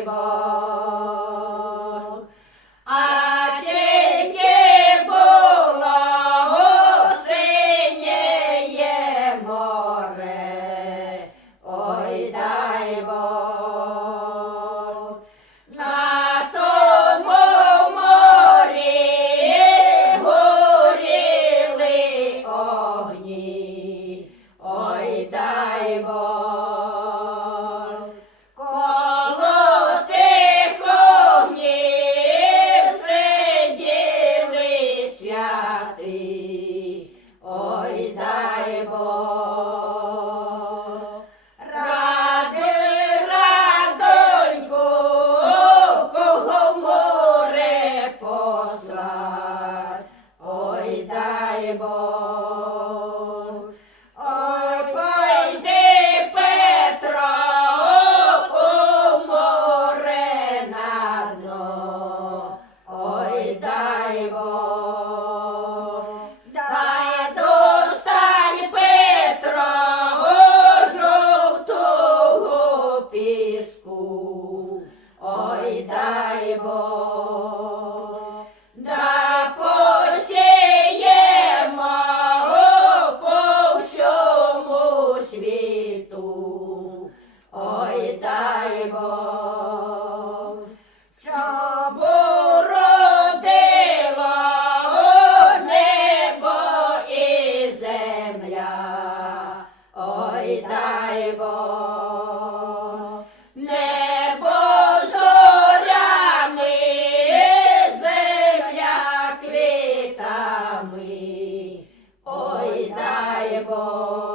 Bye bye. послать, ой дай Бог. Ой, пойди, Петро, у море на дно, ой дай Бог. Дай достань, Петро, у жовтого піску, ой дай Бог. Бог. Щоб уродило небо земля. Ой, дай Бог. Земля квітами. Ой, дай Бог.